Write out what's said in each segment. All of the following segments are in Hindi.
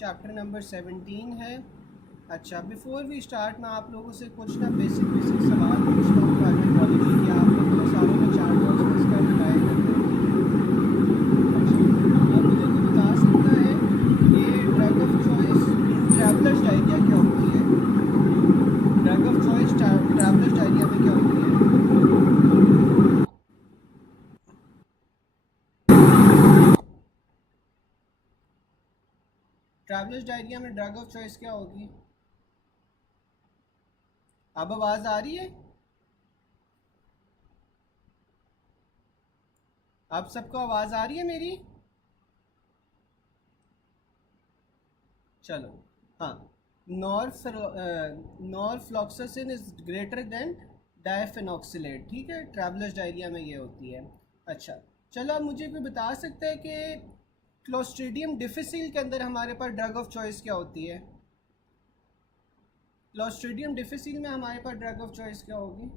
चैप्टर नंबर 17 है। अच्छा, बिफोर वी स्टार्ट मैं आप लोगों से कुछ ना बेसिक सवाल पूछता हूँ फार्माकोलॉजी के। आप लोगों को सारों में चार्ट बॉक्स में इसका रिप्लाई करना है। अच्छा, आप मुझे को बता सकता है कि drug of choice travellers diarrhoea क्या होती है? Drug of choice travellers diarrhoea में क्या होती है? ट्रैवलर्स डायरिया में ड्रग ऑफ चॉइस क्या होगी? अब आवाज़ आ रही है? आप सबको आवाज़ आ रही है मेरी? चलो, हाँ, नॉरफ्लॉक्सासिन इज ग्रेटर देन डायफेनॉक्सिलेट। ठीक है, ट्रैवलर्स डायरिया में ये होती है। अच्छा, चलो आप मुझे कोई बता सकते हैं कि क्लोस्ट्रीडियम डिफिसिल के अंदर हमारे पास ड्रग ऑफ चॉइस क्या होती है? क्लोस्ट्रीडियम डिफिसिल में हमारे पास ड्रग ऑफ चॉइस क्या होगी?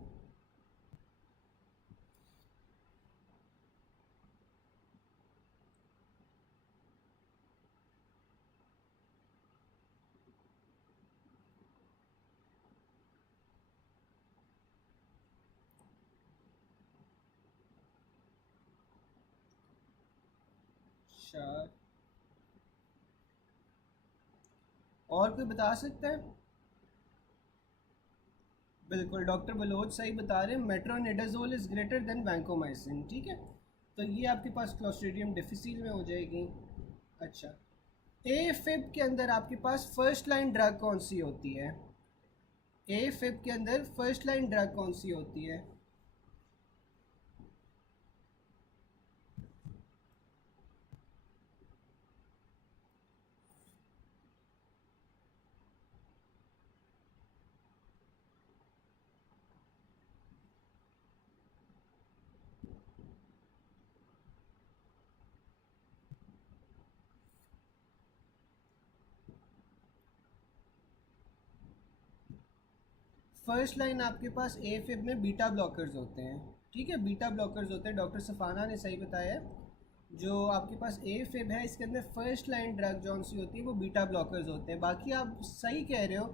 अच्छा, और कोई बता सकता है? बिल्कुल, डॉक्टर बलोच सही बता रहे हैं, metronidazole is greater then vancomycin. ठीक है, तो ये आपके पास क्लोस्ट्रीडियम डिफिसिल में हो जाएगी। अच्छा, ए फिब के अंदर आपके पास फर्स्ट लाइन ड्रग कौन सी होती है? ए फिब के अंदर फर्स्ट लाइन ड्रग कौन सी होती है? फर्स्ट लाइन आपके पास ए फिब में बीटा ब्लॉकर्स होते हैं। ठीक है, बीटा ब्लॉकर्स होते हैं, डॉक्टर सफाना ने सही बताया। जो आपके पास ए फिब है इसके अंदर फर्स्ट लाइन ड्रग जौन सी होती है वो बीटा ब्लॉकर्स होते हैं। बाकी आप सही कह रहे हो,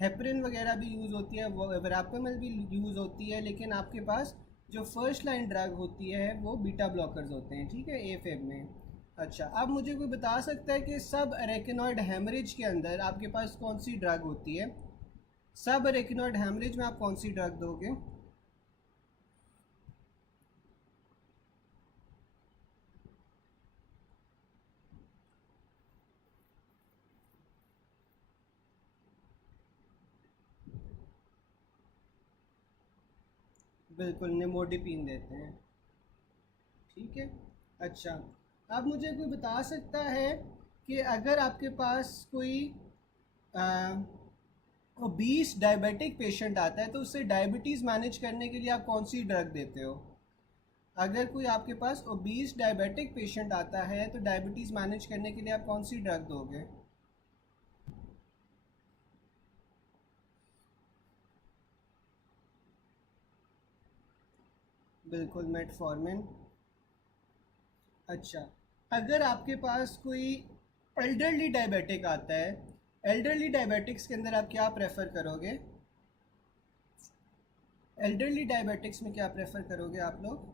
हेपरिन वगैरह भी यूज़ होती है, वेरापेमल भी यूज़ होती है, लेकिन आपके पास जो फर्स्ट लाइन ड्रग होती है वो बीटा ब्लॉकर्स होते हैं। ठीक है, ए फिब में। अच्छा, अब मुझे कोई बता सकता है कि सब अरेकिनॉइड हेमरेज के अंदर आपके पास कौन सी ड्रग होती है? सब अरेकिनॉइड हेमरेज में आप कौन सी ड्रग दोगे? बिल्कुल, निमोडिपिन देते हैं। ठीक है, अच्छा, आप मुझे कोई बता सकता है कि अगर आपके पास कोई ओबीस डायबिटिक पेशेंट आता है तो उससे डायबिटीज़ मैनेज करने के लिए आप कौन सी ड्रग देते हो? अगर कोई आपके पास ओबीस डायबिटिक पेशेंट आता है तो डायबिटीज़ मैनेज करने के लिए आप कौन सी ड्रग दोगे? बिल्कुल, मेटफॉर्मिन। अच्छा, अगर आपके पास कोई एल्डरली डायबिटिक आता है, एल्डरली डायबिटिक्स के अंदर आप क्या प्रेफर करोगे? एल्डरली डायबिटिक्स में क्या प्रेफर करोगे आप लोग?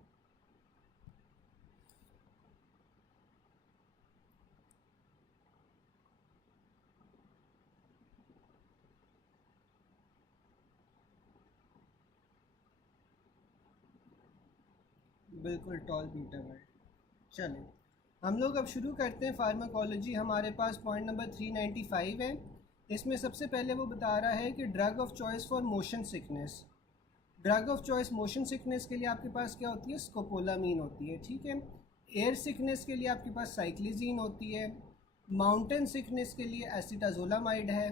बिल्कुल, टॉल बीटा वर्ड। चलें, हम लोग अब शुरू करते हैं फार्माकोलॉजी। हमारे पास पॉइंट नंबर 395 है। इसमें सबसे पहले वो बता रहा है कि drug of choice for motion sickness. Drug of choice motion sickness के लिए आपके पास क्या होती है? स्कोपोलामीन होती है। ठीक है, एयर सिकनेस के लिए आपके पास साइक्लिजीन होती है। माउंटेन सिकनेस के लिए एसिटाजोलामाइड है।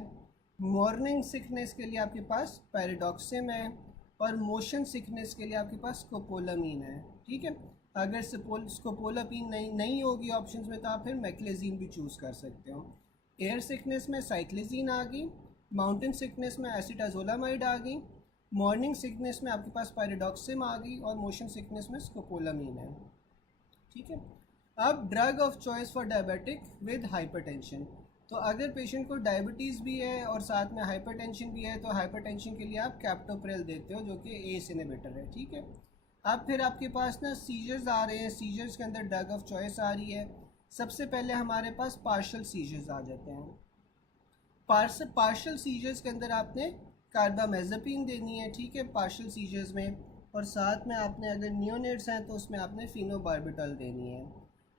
मॉर्निंग सिकनेस के लिए आपके पास पैराडॉक्सिम है। और मोशन सिकनेस के लिए आपके पास स्कोपोलामीन है। ठीक है, अगर स्कोपोलामीन नहीं होगी ऑप्शंस में तो आप फिर मैक्लेजीन भी चूज़ कर सकते हो। एयर सिकनेस में साइक्लिजीन आ गई, माउंटेन सिकनेस में एसिटाजोलामाइड आ गई, मॉर्निंग सिकनेस में आपके पास पैराडॉक्सिम आ गई, और मोशन सिकनेस में स्कोपोलामीन है। ठीक है, अब drug of choice for diabetic with hypertension. तो अगर पेशेंट को डायबिटीज़ भी है और साथ में हाइपरटेंशन भी है तो हाइपरटेंशन के लिए आप कैप्टोप्रिल देते हो जो कि एस इनहिबिटर है, ठीक है। अब फिर आपके पास ना सीजर्स आ रहे हैं, सीजर्स के अंदर ड्रग ऑफ चॉइस आ रही है। सबसे पहले हमारे पास पार्शल सीजर्स आ जाते हैं। पार्शल सीजर्स के अंदर आपने कार्बामेज़ेपिन देनी है, ठीक है, पार्शल सीजर्स में। और साथ में आपने अगर नियोनेट्स हैं तो उसमें आपने फिनोबार्बिटॉल देनी है।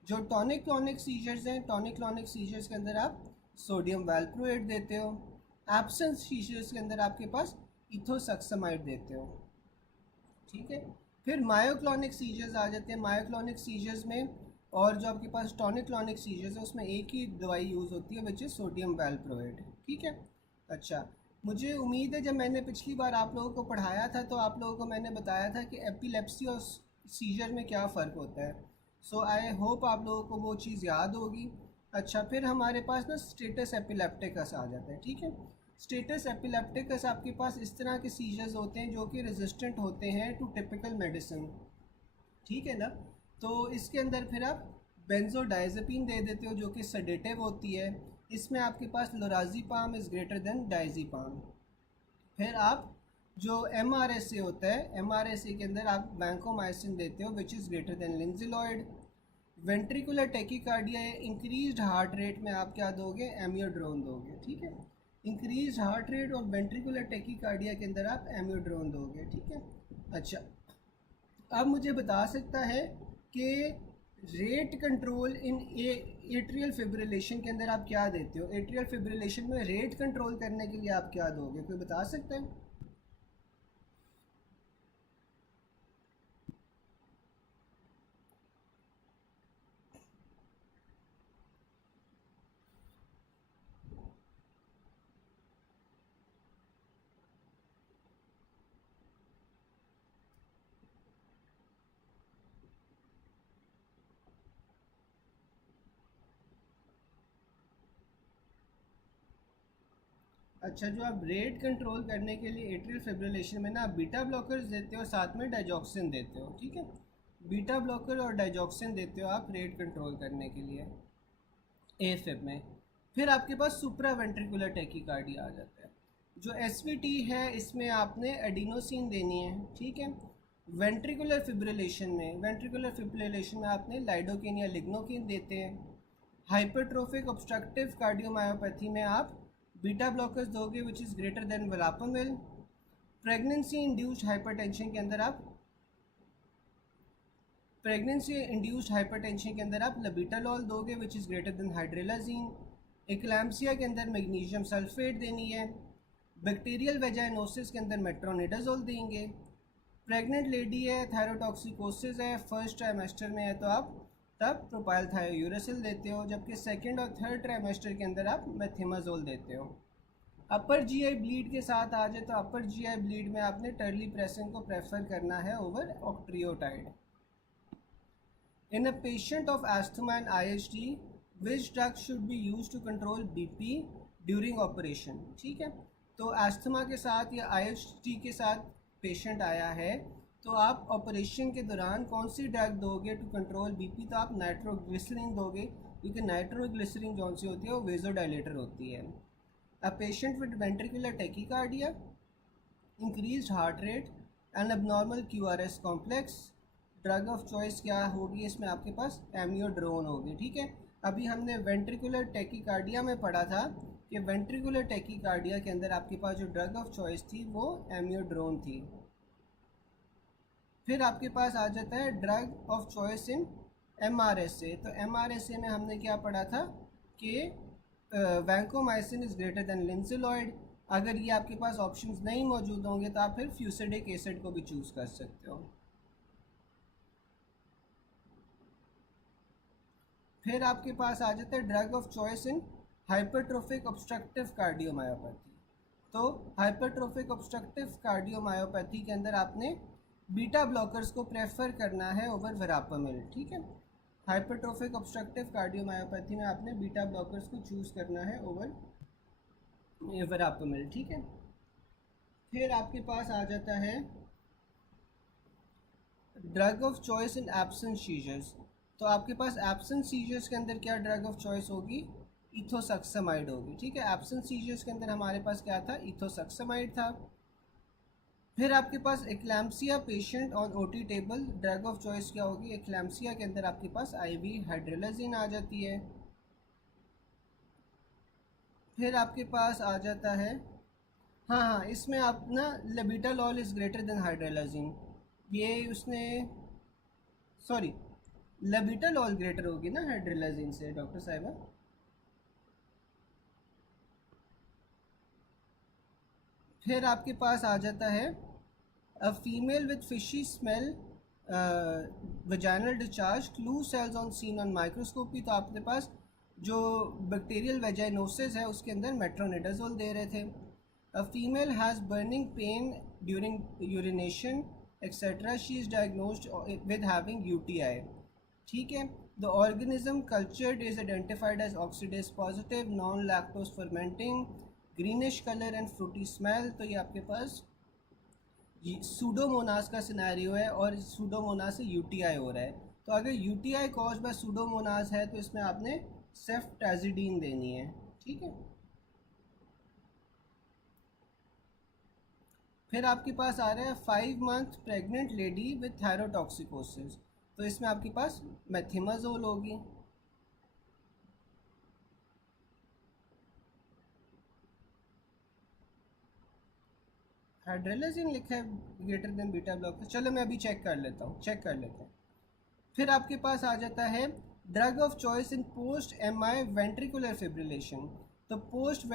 जो टॉनिक क्लॉनिक सीजर्स हैं, टॉनिक क्लॉनिक सीजर्स के अंदर आप सोडियम वैल्प्रोएट देते हो। एब्सेंस सीजर्स के अंदर आपके पास इथोसक्सामाइड देते हो, ठीक है। फिर मायोक्लॉनिक सीजर्स आ जाते हैं। मायोक्लॉनिक सीजर्स में और जो आपके पास टॉनिक क्लॉनिक सीजर्स है उसमें एक ही दवाई यूज़ होती है विच इज़ सोडियम वैल्प्रोएट, ठीक है। अच्छा, मुझे उम्मीद है जब मैंने पिछली बार आप लोगों को पढ़ाया था तो आप लोगों को मैंने बताया था कि एपिलेप्सी और सीजर में क्या फ़र्क होता है। सो आई होप आप लोगों को वो चीज़ याद होगी। अच्छा, फिर हमारे पास ना स्टेटस एपिलेप्टिकस आ जाता है, ठीक है। स्टेटस एपिलेप्टिकस आपके पास इस तरह के सीजर्स होते हैं जो कि रेजिस्टेंट होते हैं टू टिपिकल मेडिसिन, ठीक है ना। तो इसके अंदर फिर आप बेंजोडाइजेपिन दे देते हो जो कि सेडेटिव होती है। इसमें आपके पास लोराज़ेपाम इज़ ग्रेटर देन डायज़ेपाम। फिर आप जो MRSA होता है, MRSA के अंदर आप वैंकोमाइसिन देते हो which is greater than linezolid. Ventricular tachycardia या इंक्रीज्ड हार्ट रेट में आप क्या दोगे, एमियोड्रोन दोगे, ठीक है। इंक्रीज्ड हार्ट रेट और वेंट्रिकुलर टेकिकार्डिया के अंदर आप एमियोड्रोन दोगे, ठीक है। अच्छा, अब मुझे बता सकता है कि रेट कंट्रोल इन एट्रियल फिब्रिलेशन के अंदर आप क्या देते हो। एट्रियल फिब्रिलेशन में रेट कंट्रोल करने के लिए आप क्या दोगे, कोई बता सकता है? अच्छा, जो आप रेट कंट्रोल करने के लिए एट्रियल फिब्रिलेशन में ना आप बीटा ब्लॉकर्स देते हो, साथ में डाइजॉक्सिन देते हो, ठीक है। बीटा ब्लॉकर और डाइजॉक्सिन देते हो आप रेट कंट्रोल करने के लिए एफib में। फिर आपके पास सुप्रा वेंट्रिकुलर टेकिकार्डिया आ जाता है। जो SVT है इसमें आपने एडिनोसिन देनी है, ठीक है। वेंट्रिकुलर फिब्रिलेशन में आपने लाइडोकिन या लिग्नोकिन देते हैं। हाइपरट्रोफिक ऑब्स्ट्रक्टिव कार्डियोमायोपैथी में आप बीटा ब्लॉकर्स दोगे which is greater than verapamil. Pregnancy induced hypertension के अंदर आप लबीटालॉल दोगे which is greater than hydralazine. Eclampsia के अंदर मैग्नीशियम सल्फेट देनी है। बैक्टीरियल वेजाइनोसिस के अंदर मेट्रोनिडाजोल देंगे। प्रेग्नेंट लेडी है, थायरोटॉक्सिकोसिस है, फर्स्ट ट्राइमेस्टर में है तो आप तब प्रोपाइल थायोयूरेसिल देते हो, जबकि सेकेंड और थर्ड ट्राइमेस्टर के अंदर आप मेथिमाजोल देते हो। अपर GI ब्लीड के साथ आ जाए तो अपर GI ब्लीड में आपने टर्लीप्रेसन को प्रेफर करना है over octreotide. In a patient of asthma and IHT which drug should be use to control BP during operation, ठीक है। तो एस्थमा के साथ या IHT के साथ पेशेंट आया है तो आप ऑपरेशन के दौरान कौन सी ड्रग दोगे टू कंट्रोल BP, तो आप नाइट्रोग्लिसरीन दोगे क्योंकि नाइट्रोग्लिसरीन जौन सी होती है वो वेजोडाइलेटर होती है। A patient with ventricular tachycardia, increased heart rate and abnormal QRS complex, drug of choice क्या होगी इसमें आपके पास एमियोड्रोन होगी, ठीक है। अभी हमने वेंट्रिकुलर टेकिकार्डिया में पढ़ा था कि वेंट्रिकुलर टेकिकार्डिया के अंदर आपके पास जो ड्रग ऑफ चॉइस थी वो एमियोड्रोन थी। फिर आपके पास आ जाता है drug of choice in MRSA। तो MRSA में हमने क्या पढ़ा था कि वैंकोमाइसिन इज़ ग्रेटर देन लिंजिलॉइड। अगर ये आपके पास ऑप्शंस नहीं मौजूद होंगे तो आप फिर फ्यूसिडिक एसिड को भी चूज़ कर सकते हो। फिर आपके पास आ जाता है drug of choice in hypertrophic obstructive cardiomyopathy. तो हाइपरट्रोफिक ऑब्स्ट्रक्टिव कार्डियोमायोपैथी के अंदर आपने बीटा ब्लॉकर्स को प्रेफर करना है ओवर वरापामिल, ठीक है। हाइपरट्रोफिक ऑब्स्ट्रक्टिव कार्डियोमायोपैथी में आपने बीटा ब्लॉकर्स को चूज़ करना है ओवर वरापामिल, ठीक है। फिर आपके पास आ जाता है drug of choice in absence seizures. तो आपके पास एब्सेंस सीजर्स के अंदर क्या ड्रग ऑफ चॉइस होगी, इथोसक्सामाइड होगी, ठीक है। एब्सेंट सीजर्स के अंदर हमारे पास क्या था, इथोसक्सामाइड था। फिर आपके पास eclampsia patient on OT table, drug of choice क्या होगी, एक्लैम्सिया के अंदर आपके पास आईवी हाइड्रोलाजिन आ जाती है। फिर आपके पास आ जाता है, हाँ हाँ, इसमें आप ना लेबिटालॉल इज़ ग्रेटर देन हाइड्रोलाजिन, ये उसने, सॉरी, लेबिटालॉल ग्रेटर होगी ना हाइड्रोलाजिन से डॉक्टर साहिबा। फिर आपके पास आ जाता है a female with fishy smell, vaginal discharge, clue cells on seen on microscopy, तो आपके पास जो बैक्टीरियल वेजाइनोसिस है उसके अंदर मेट्रोनिडाजोल दे रहे थे। A female has burning pain during urination etcetera, she is diagnosed with having UTI, ठीक है। The organism cultured is identified as oxidase positive, non lactose fermenting, greenish colour and fruity smell, तो ये आपके पास सूडोमोनास का सिनेरियो है और सूडोमोनास से यूटीआई हो रहा है। तो अगर यूटीआई कॉज बाय सूडोमोनास है तो इसमें आपने सेफ्टाजिडीन देनी है, ठीक है। फिर आपके पास आ रहा है 5 month pregnant lady with thyrotoxicosis, तो इसमें आपके पास मेथिमाजोल होगी। हाइड्रोलाजिन लिखा है ग्रेटर देन बीटा ब्लॉकर, चलो मैं अभी चेक कर लेता हूँ, चेक कर लेते हैं। फिर आपके पास आ जाता है drug of choice in post M I ventricular fibrillation, तो post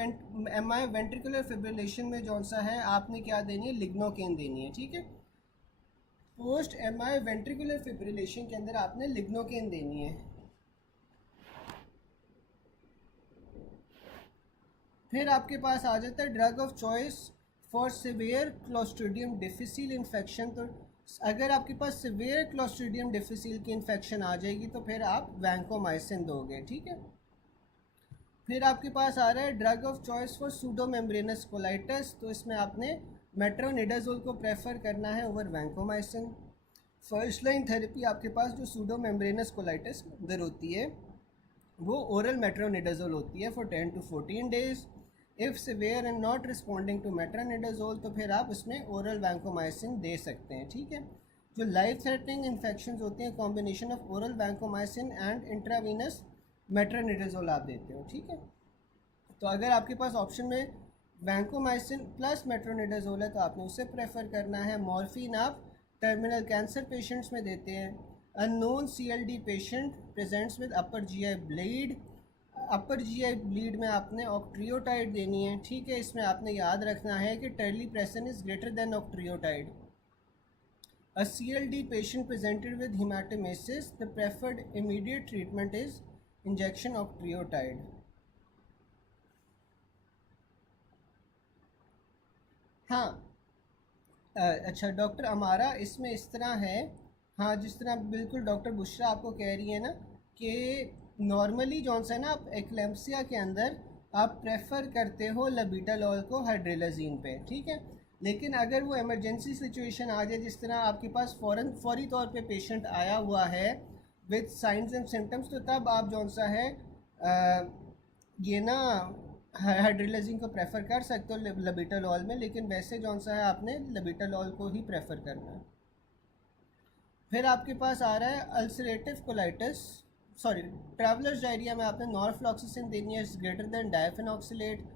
M I ventricular fibrillation में जौन सा है आपने क्या देनी है, लिग्नोकेन देनी है, ठीक है। Post M I ventricular fibrillation के अंदर आपने लिग्नोकेन देनी है। फिर आपके पास आ जाता है drug of choice for severe clostridium difficile infection, तो अगर आपके पास सिवियर क्लोस्ट्रीडियम डिफिसिल की इन्फेक्शन आ जाएगी तो फिर आप वैंकोमाइसिन दोगे, ठीक है। फिर आपके पास आ रहा है drug of choice for pseudomembranous colitis, तो इसमें आपने मेट्रोनिडाजोल को प्रेफर करना है over vancomycin. First line therapy आपके पास जो सूडोमेम्ब्रेनस कोलाइटिस के अंदर होती है वो ओरल मेट्रोनिडाजोल होती है for 10 to 14 days. If severe and not responding to metronidazole तो फिर आप उसमें ओरल वैंकोमाइसिन दे सकते हैं, ठीक है। जो लाइफ थ्रेटनिंग इन्फेक्शन होती हैं, combination of oral vancomycin and intravenous metronidazole आप देते हो, ठीक है। तो अगर आपके पास ऑप्शन में वैंकोमाइसिन प्लस मेट्रोनिडाजोल है तो आपने उसे प्रेफर करना है। मॉर्फिन आप टर्मिनल कैंसर पेशेंट्स में देते हैं। Unknown CLD patient presents with upper GI bleed, upper GI bleed में आपने ऑक्ट्रियोटाइड देनी है, ठीक है। इसमें आपने याद रखना है कि terlipressin is greater than octreotide. A CLD patient presented with hematemesis, the preferred immediate treatment is injection of octreotide. हाँ, अच्छा डॉक्टर हमारा इसमें इस तरह है, हाँ जिस तरह बिल्कुल डॉक्टर बुशरा आपको कह रही है ना कि नॉर्मली जौन सा है ना, आप एक्लेम्सिया के अंदर आप प्रेफर करते हो लबीटालॉल को हाइड्रोलाजीन पे, ठीक है। लेकिन अगर वो इमरजेंसी सिचुएशन आ जाए, जिस तरह आपके पास फौरी तौर पे पेशेंट आया हुआ है विद साइंस एंड सिम्टम्स, तो तब आप जौन सा है ये ना हाइड्रोलाजीन को प्रेफर कर सकते हो लबीटालॉल में, लेकिन वैसे जौन सा है आपने लबीटालॉल को ही प्रेफर करना है। फिर आपके पास आ रहा है ulcerative colitis, sorry travellers diarrhoea में आपने नॉरफ्लॉक्सिसिन देनी है ग्रेटर देन डायफेनॉक्सिलेट।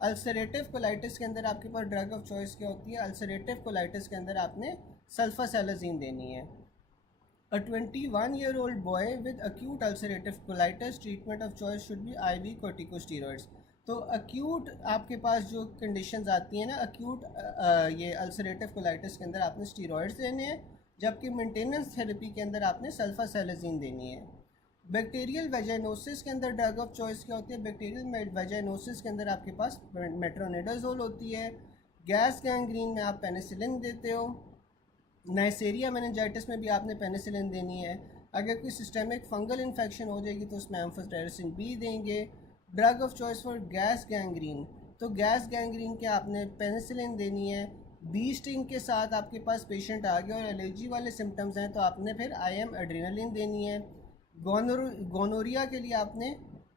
अल्सरेटिव कोलाइटिस के अंदर आपके पास ड्रग ऑफ चॉइस क्या होती है, अल्सरेटिव कोलाइटिस के अंदर आपने सल्फासेलाजीन देनी है। A 21-year-old boy with acute ulcerative colitis, treatment of choice should be IV corticosteroids। तो acute आपके पास जो conditions आती हैं ना, acute ये ulcerative colitis के अंदर आपने steroids देने हैं, जबकि maintenance therapy के अंदर आपने sulfasalazine देनी है। बैक्टीरियल वेजाइनोसिस के अंदर ड्रग ऑफ चॉइस क्या होती है, बैक्टीरियल वेजाइनोसिस के अंदर आपके पास मेट्रोनिडाजोल होती है। गैस गैंग्रीन में आप पेनिसिलिन देते हो। नाइसेरिया मेनिंजाइटिस में भी आपने पेनिसिलिन देनी है। अगर कोई सिस्टेमिक फंगल इन्फेक्शन हो जाएगी तो उसमें एम्फोटेरिसिन बी देंगे। Drug of choice for gas gangrene, तो गैस गैंग्रीन के आपने पेनिसिलिन देनी है। बी स्टिंग के साथ आपके पास पेशेंट आ गया और एलर्जी वाले सिम्टम्स हैं तो आपने फिर IM एड्रेनलिन देनी है। गोनोरिया के लिए आपने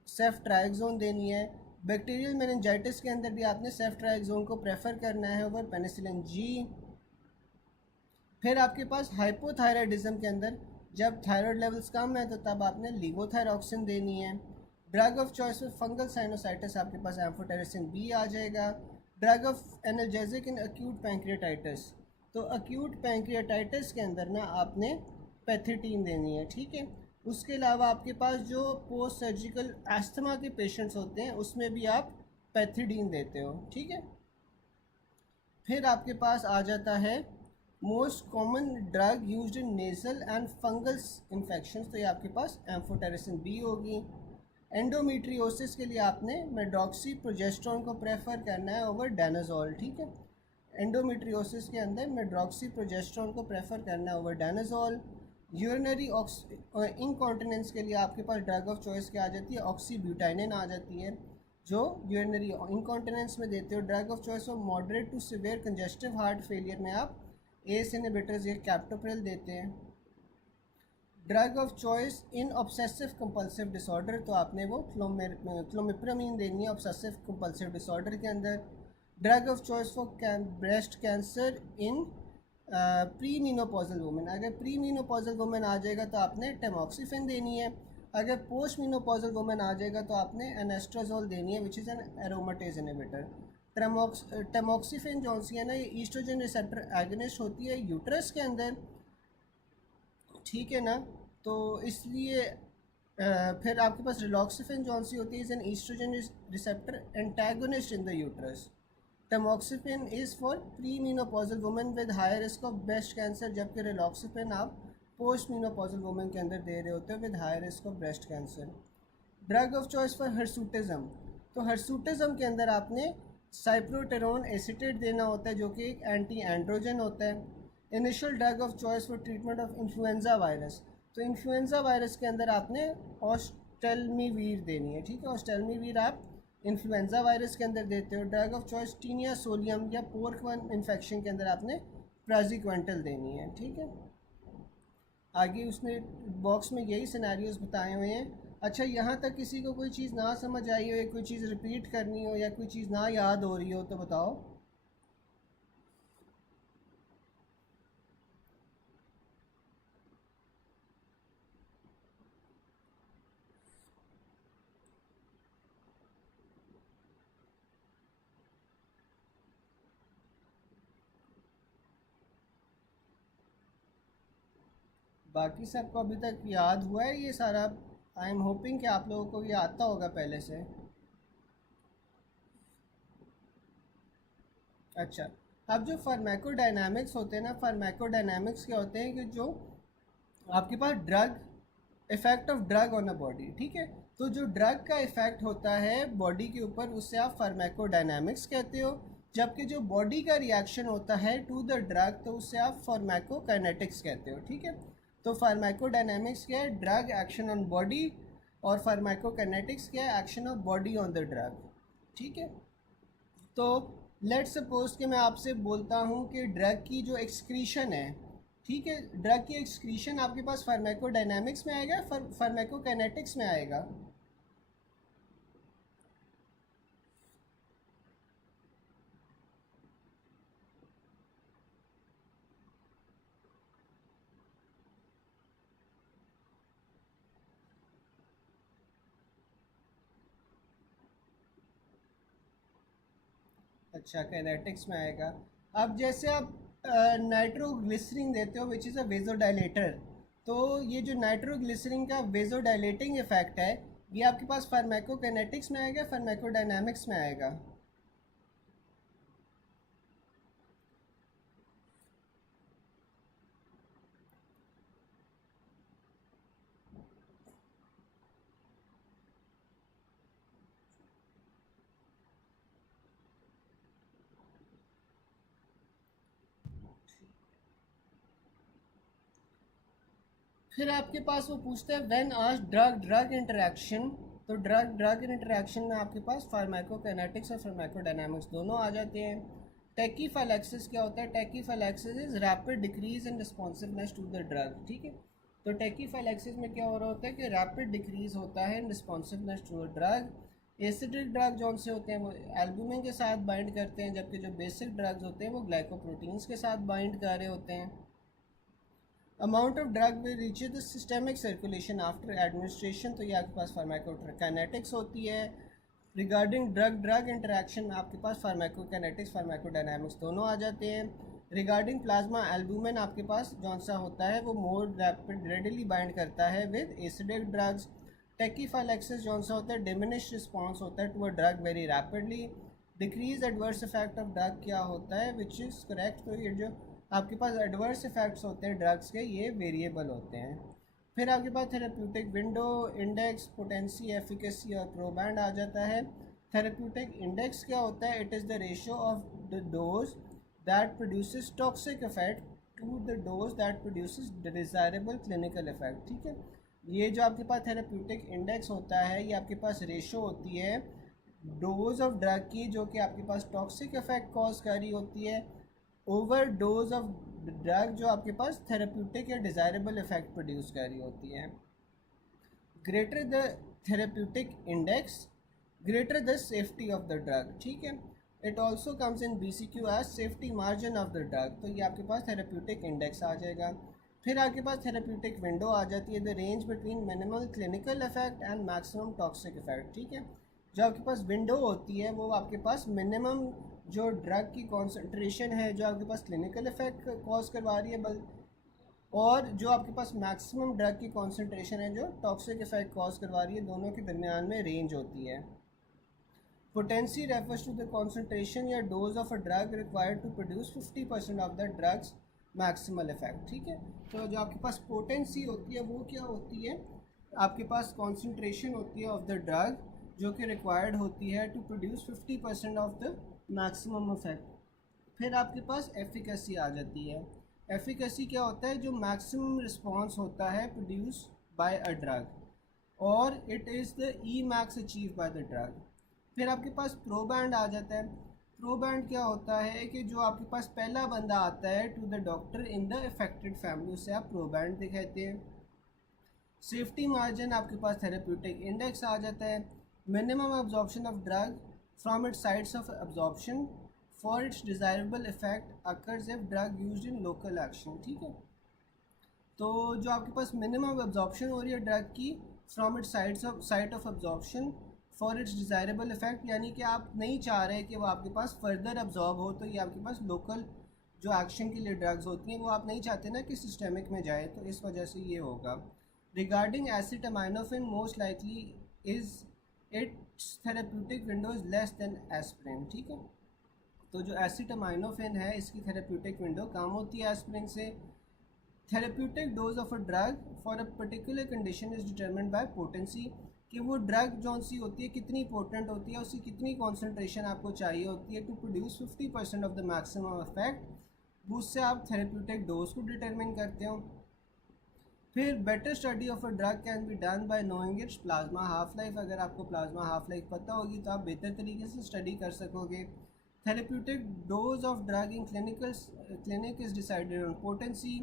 सेफ्ट्राइक्सोन देनी है। बैक्टीरियल मेनिंजाइटिस के अंदर भी आपने सेफ्ट्राइक्सोन को प्रेफर करना है ओवर पेनिसिलिन जी। फिर आपके पास हाइपोथायराइडिज्म के अंदर जब थायराइड लेवल्स कम है तो तब आपने लीवोथायरॉक्सिन देनी है। ड्रग ऑफ चॉइस में फंगल साइनोसाइटिस आपके पास एम्फोटेरिसिन बी आ जाएगा। Drug of analgesic in acute pancreatitis, तो एक्यूट पैंक्रियाटाइटिस के अंदर ना आपने पैथिटीन देनी है, ठीक है। उसके अलावा आपके पास जो पोस्ट सर्जिकल एस्थमा के पेशेंट्स होते हैं उसमें भी आप पैथिडीन देते हो, ठीक है। फिर आपके पास आ जाता है most common drug used in nasal and fungal infections, तो ये आपके पास एम्फोटेरिसिन बी होगी। एंडोमेट्रियोसिस के लिए आपने मेड्रॉक्सी प्रोजेस्ट्रॉन को प्रेफर करना है ओवर डानाजोल, ठीक है। एंडोमेट्रियोसिस के अंदर मेड्रॉक्सी प्रोजेस्ट्रॉन को प्रेफर करना है ओवर डानाजोल। यूरिनरी इनकॉन्टिनेंस के लिए आपके पास ड्रग ऑफ चॉइस क्या आ जाती है, ऑक्सीब्यूटाइनिन आ जाती है, जो यूरिनरी इनकॉन्टिनेंस में देते हो। Drug of choice for moderate to severe congestive heart failure में आप एस इनहिबिटर्स या कैप्टोप्रिल देते हैं। Drug of choice in obsessive compulsive disorder, तो आपने वो क्लोमिप्रामीन देनी है ऑब्सेसिव कंपल्सिव डिसऑर्डर के अंदर। Drug of choice for breast cancer in pre menopausal women, अगर प्री मीनोपॉजल वुमेन आ जाएगा तो आपने टेमॉक्सिफिन देनी है। अगर पोस्ट मीनोपॉजल वुमेन आ जाएगा तो आपने एनेस्ट्राजोल देनी है विच इज़ एन एरोमेटेज इनहिबिटर। टेमॉक्सिफिन जो सी है ना, ये ईस्ट्रोजन रिसेप्टर एगोनिस्ट होती है यूट्रस के अंदर, ठीक है ना। तो इसलिए फिर आपके पास रिलॉक्सिफिन जो सी होती है is an estrogen receptor antagonist in the uterus. Tamoxifen is for pre menopausal women with high risk of breast cancer, जबकि रिलॉक्सिफिन आप पोस्ट मीनोपॉजल वुमेन के अंदर दे रहे होते हो with high risk of breast cancer. Drug of choice for hirsutism, तो हर्सूटिज्म के अंदर आपने साइप्रोटेरोन एसिटेट देना होता है जो कि एक एंटी एंड्रोजन होता है। Initial drug of choice for treatment of influenza virus, तो इन्फ्लुएंजा वायरस के अंदर आपने ऑस्टेलमीवीर देनी है, ठीक है। ऑस्टेलमीवीर आप इन्फ्लुएंजा वायरस के अंदर देते हो। Drug of choice taenia solium या पोर्क इन्फेक्शन के अंदर आपने प्राजिक्वेंटल देनी है, ठीक है। आगे उसमें बॉक्स में यही सिनेरियोज बताए हुए हैं। अच्छा, यहाँ तक किसी को कोई चीज़ ना समझ आई हो या कोई चीज़ रिपीट करनी हो या कोई चीज़ ना याद हो रही हो तो बताओ। बाकी सबको अभी तक याद हुआ है ये सारा? आई एम होपिंग कि आप लोगों को ये आता होगा पहले से। अच्छा, अब जो फार्माकोडायनामिक्स होते हैं ना, फार्माकोडायनामिक्स क्या होते हैं कि जो आपके पास drug effect of drug on a body, ठीक है। तो जो ड्रग का इफेक्ट होता है बॉडी के ऊपर उससे आप फार्माकोडायनामिक्स कहते हो, जबकि जो बॉडी का रिएक्शन होता है टू द ड्रग तो उससे आप फार्माकोकाइनेटिक्स कहते हो, ठीक है। तो फार्माकोडायनामिक्स क्या है, ड्रग एक्शन ऑन बॉडी, और फार्माकोकाइनेटिक्स क्या है, action of body on the drug, ठीक है। तो लेट्स सपोज कि मैं आपसे बोलता हूँ कि ड्रग की जो एक्सक्रीशन है, ठीक है, ड्रग की एक्सक्रीशन आपके पास फार्माकोडायनामिक्स में आएगा, फार्माकोकाइनेटिक्स में आएगा। अच्छा, काइनेटिक्स में आएगा। अब जैसे आप नाइट्रोग्लिसरीन देते हो विच इज़ अ वेजोडाइलेटर, तो ये जो नाइट्रोग्लिसरीन का वेजोडाइलेटिंग इफेक्ट है ये आपके पास फार्माकोकाइनेटिक्स में आएगा, फार्माकोडायनामिक्स में आएगा। फिर आपके पास वो पूछता है व्हेन आज ड्रग ड्रग इंटरेक्शन, तो ड्रग ड्रग इंटरेक्शन में आपके पास फार्माकोकाइनेटिक्स और फार्माकोडायनामिक्स दोनों आ जाते हैं। टैकीफाइलैक्सिस क्या होता है, tachyphylaxis is rapid decrease in responsiveness to the drug, ठीक है। तो टैकीफाइलैक्सिस में क्या हो रहा होता है कि रैपिड डिक्रीज होता है in responsiveness to a drug. Acidic drug जौन से होते हैं वो एल्बुमिन के साथ बाइंड करते हैं, जबकि जो बेसिक ड्रग्स होते हैं वो ग्लाइकोप्रोटीन्स के साथ बाइंड कर रहे होते हैं। Amount of drug will reach the systemic circulation after administration, तो ये आपके पास फार्माकोकाइनेटिक्स होती है। रिगार्डिंग ड्रग ड्रग इंटरेक्शन आपके पास फार्माकोकाइनेटिक्स फार्माकोडायनामिक्स दोनों आ जाते हैं। रिगार्डिंग प्लाज्मा एल्बुमिन आपके पास जौन सा होता है वो मोर रैपिड रेडिली बाइंड करता है विद एसिडिक ड्रग्स। टैकीफाइलैक्सिस जौन सा होता है डिमिनिश रिस्पॉन्स होता है to a drug very rapidly. Decrease adverse effect of drug क्या होता है विच इज़ करेक्ट। तो ये जो आपके पास एडवर्स इफेक्ट्स होते हैं ड्रग्स के ये वेरिएबल होते हैं। फिर आपके पास therapeutic window, index, potency, efficacy और प्रोबैंड आ जाता है। थेरेप्यूटिक इंडेक्स क्या होता है, it is the ratio of the dose that produces toxic effect to the dose that produces desirable clinical effect. ठीक है, ये जो आपके पास थेरेप्यूटिक इंडेक्स होता है ये आपके पास रेशो होती है डोज ऑफ ड्रग की जो कि आपके पास टॉक्सिक इफेक्ट कॉज कर रही होती है ओवर डोज ऑफ ड्रग जो आपके पास थेरेप्यूटिक या डिज़ायरेबल इफेक्ट प्रोड्यूस कर रही होती है। Greater the therapeutic index greater the safety of the drug. ठीक है, it also comes in BCQ as safety margin of the drug, तो ये आपके पास थेरेप्यूटिक इंडेक्स आ जाएगा। फिर आपके पास थेरेप्यूटिक विंडो आ जाती है, the range between minimal clinical effect and maximum toxic effect. ठीक है, जो आपके पास विंडो होती है वो आपके पास मिनिमम जो ड्रग की कॉन्सेंट्रेशन है जो आपके पास क्लिनिकल इफेक्ट कॉज करवा रही है और जो आपके पास मैक्सिमम ड्रग की कॉन्सेंट्रेशन है जो टॉक्सिक इफेक्ट कॉज करवा रही है, दोनों के दरमियान में रेंज होती है। Potency refers to the concentration या dose of a drug required to produce 50% of the drug's maximal effect. ठीक है, तो जो आपके पास पोटेंसी होती है वो क्या होती है, आपके पास कॉन्सेंट्रेशन होती है ऑफ द ड्रग जो कि रिक्वायर्ड होती है to produce 50% of the maximum effect. फिर आपके पास एफिकेसी आ जाती है। एफिकेसी क्या होता है, जो मैक्सिमम रिस्पॉन्स होता है प्रोड्यूस बाय अ ड्रग और it is the Emax achieve by the drug. फिर आपके पास प्रोबैंड आ जाता है। प्रोबैंड क्या होता है कि जो आपके पास पहला बंदा आता है to the doctor in the affected family, उसे आप प्रोबैंड दिखाते हैं। सेफ्टी मार्जिन आपके पास थेरेप्यूटिक इंडेक्स आ जाता है। Minimum absorption of drug from its sites of absorption for its desirable effect occurs if drug used in local action. ठीक है, तो जो आपके पास मिनिमम अब्जॉर्प्शन हो रही है ड्रग की from its site of absorption for its desirable effect, यानी कि आप नहीं चाह रहे कि वो आपके पास फर्दर अब्जॉर्ब हो, तो ये आपके पास लोकल जो एक्शन के लिए ड्रग्स होती हैं वो आप नहीं चाहते ना कि सिस्टमिक में जाए, तो इस वजह से ये होगा। Regarding acetaminophen most likely is it's therapeutic window is less than aspirin. ठीक है, तो जो एसिटामिनोफेन है इसकी थेरेप्यूटिक विंडो कम होती है एस्पिरिन से। Therapeutic dose of a drug for a particular condition is determined bye potency, कि वो ड्रग जौन सी होती है कितनी पोटेंट होती है, उसकी कितनी कॉन्सेंट्रेशन आपको चाहिए होती है to produce 50% of the maximum effect, उससे आप थेरेप्यूटिक डोज को डिटरमिन करते हो। फिर better study of a drug can be done by knowing its plasma half life, अगर आपको प्लाज्मा हाफ लाइफ पता होगी तो आप बेहतर तरीके से स्टडी कर सकोगे। Therapeutic dose of drug in clinic is decided on potency.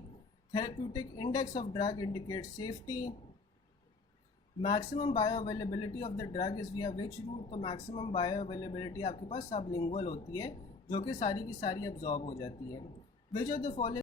Therapeutic index of drug indicate safety. Maximum bio availability of the drug is विया विच रूट, तो मैक्सिमम बायो अवेलेबिलिटी आपके पास सबलिंगुअल होती है जो कि सारी की सारी अब्जॉर्ब हो जाती है। Which of the following